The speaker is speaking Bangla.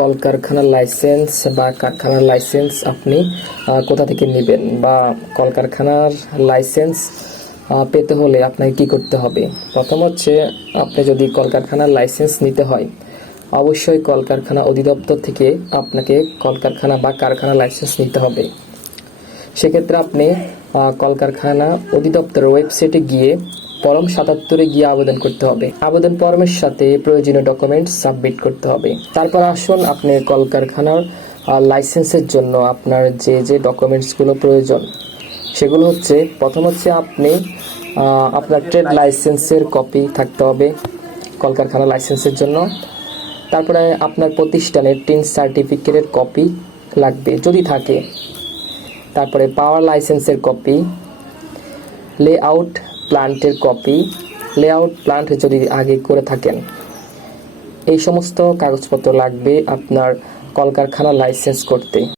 কলকারখানার লাইসেন্স বা কারখানার লাইসেন্স আপনি কোথা থেকে নেবেন, বা কলকারখানার লাইসেন্স পেতে হলে আপনাকে কি করতে হবে? প্রথম হচ্ছে, আপনি যদি কলকারখানার লাইসেন্স নিতে হয়, অবশ্যই কলকারখানা অধিদপ্তর থেকে আপনাকে কলকারখানা বা কারখানা লাইসেন্স নিতে হবে। সেক্ষেত্রে আপনি কলকারখানা অধিদপ্তরের ওয়েবসাইটে গিয়ে ফর্ম ৭৭-এ গিয়ে আবেদন করতে হবে। আবেদন ফর্মের সাথে প্রয়োজনীয় ডকুমেন্টস সাবমিট করতে হবে। তারপর আসুন, আপনি কলকারখানার লাইসেন্সের জন্য আপনার যে ডকুমেন্টসগুলো প্রয়োজন সেগুলো হচ্ছে, প্রথম হচ্ছে আপনি আপনার ট্রেড লাইসেন্সের কপি থাকতে হবে কলকারখানা লাইসেন্সের জন্য। তারপরে আপনার প্রতিষ্ঠানের টিন সার্টিফিকেটের কপি লাগবে যদি থাকে। তারপরে পাওয়ার লাইসেন্সের কপি, লেআউট প্ল্যান্টের কপি, লেআউট প্ল্যান্ট যদি আগে করে থাকেন। এই সমস্ত কাগজপত্র লাগবে আপনার কলকারখানা লাইসেন্স করতে।